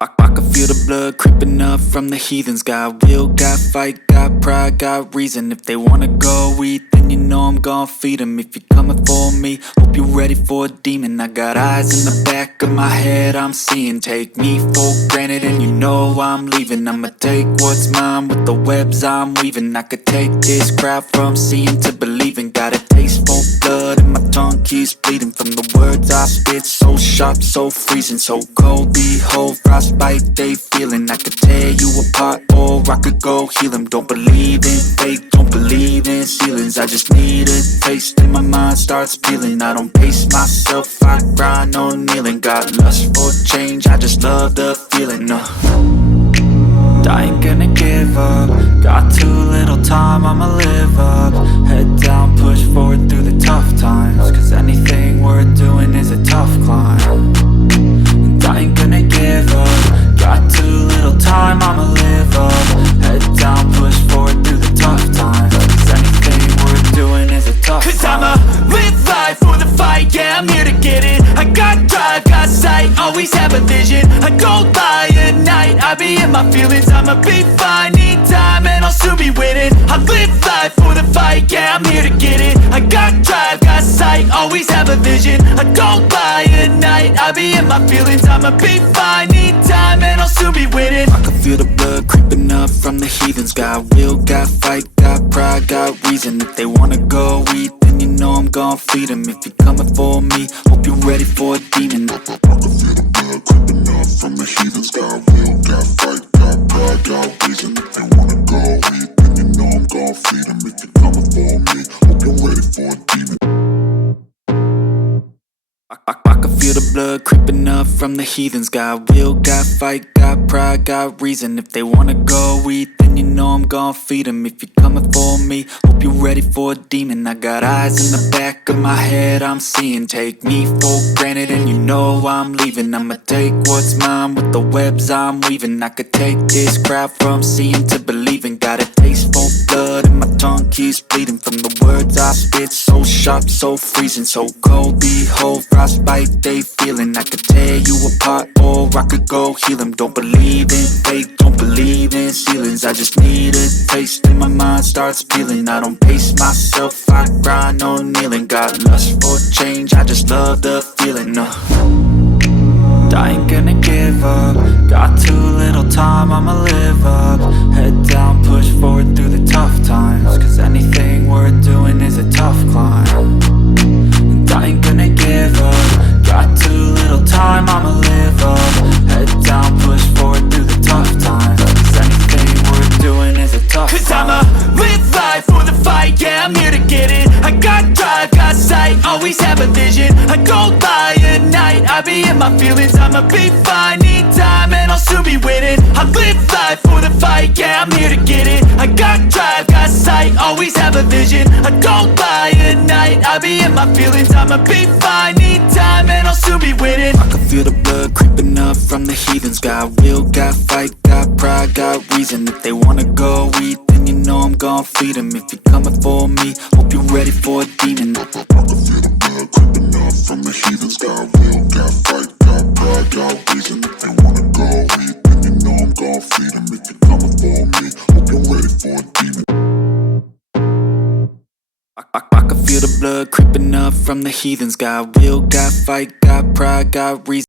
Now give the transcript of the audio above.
I can feel the blood creeping up from the heathens. Got will, got fight, got pride, got reason. If they wanna go eat, then you know I'm gon' feed them. If you're coming for me, hope you're ready for a demon. I got eyes in the back of my head, I'm seeing. Take me for granted and you know I'm leaving. I'ma take what's mine with the webs I'm weaving. I could take this crowd from seeing to believing. Got a taste for blood and my tongue keeps bleeding from the words I spit. So sharp, so freezing, so cold. Behold, frostbite they feeling. I could tear you apart or I could go heal them. Don't believe in fate, don't believe in ceilings. I just need a taste and my mind starts peeling. I don't pace myself, I grind on kneeling. Got lust for change, I just love the feeling. I ain't gonna give up. Got too little time, I'ma live up. Head down, push forward through the tough times. Cause anything worth doing is a tough climb. And I ain't gonna give up. Got too little time, I'ma live up. Head down, push forward through the tough times. Cause anything worth doing is a tough climb. Cause I'ma live life for the fight, yeah, I'm here to get it. I got drive, got sight, always have a vision. I go by at night, I be in my feelings. I'ma be fine, need time and I'll soon be winning. I live life for the fight, yeah, I'm here to get it. I got drive, got sight, always have a vision. I go by at night, I be in my feelings. I'ma be fine, need time and I'll soon be winning. I can feel the blood creeping up from the heathens. Got will, got fight, got pride, got reason. If they wanna go eat, then you know I'm gon' feed them. If you're coming for me, hope you're ready for a demon. I can feel the blood creeping up from the heathens. Got will, got fight, got pride, got reason. If they wanna go eat, then you know I'm gon' feed them. If you're coming for me, hope you're ready for a demon. I can feel the blood creeping up from the heathens. Got will, got fight, got pride, got reason. If they wanna go eat, then you know I'm gon' feed them. If you're coming for me, hope you're ready for a demon. I got eyes in the back of my head, I'm seeing. Take me for granted and you know I'm leaving. I'ma take what's mine with the webs I'm weaving. I could take this crowd from seeing to believing. Got a taste for blood and my tongue keeps bleeding from the words I spit. So sharp, so freezing, so cold. Behold, frostbite they feeling. I could tear you apart or I could go heal them. Don't believe in fate, don't believe in ceilings. I just need a taste and my mind starts peeling. I don't pace myself, I grind on kneeling. Got lust for change, I just love the feeling. I ain't gonna give up. Got too little time, I'ma live up. Head down, push forward through the tough times. Cause anything worth doing is a tough climb. And I ain't gonna give up. Got too little time, I'ma live up. Head down, push forward through the tough times. Cause anything worth doing is a tough climb. Cause I'ma live life for the fight, yeah, I'm here to get it. I got drive, got sight, always have a vision. I go by at night, I be in my feelings. I'ma be fine, need time and I'll soon be winning. I live life for the fight, yeah, I'm here to get it. I got drive, got sight, always have a vision. I go by at night, I be in my feelings. I'ma be fine, need time and I'll soon be winning. I can feel the blood creeping up from the heathens. Got will, got fight, got pride, got reason. If they wanna go eat, then you know I'm gon' feed them. If you're coming for me, hope you're ready for a demon. I can feel the blood creeping up from the heathens. Got will, got fight, got pride, got reason. If they wanna go eat, then you know I'm gon' feed them. If you're coming for me, hope you're ready for a demon. I can feel the blood creeping up from the heathens. Got will, got fight, got pride, got reason.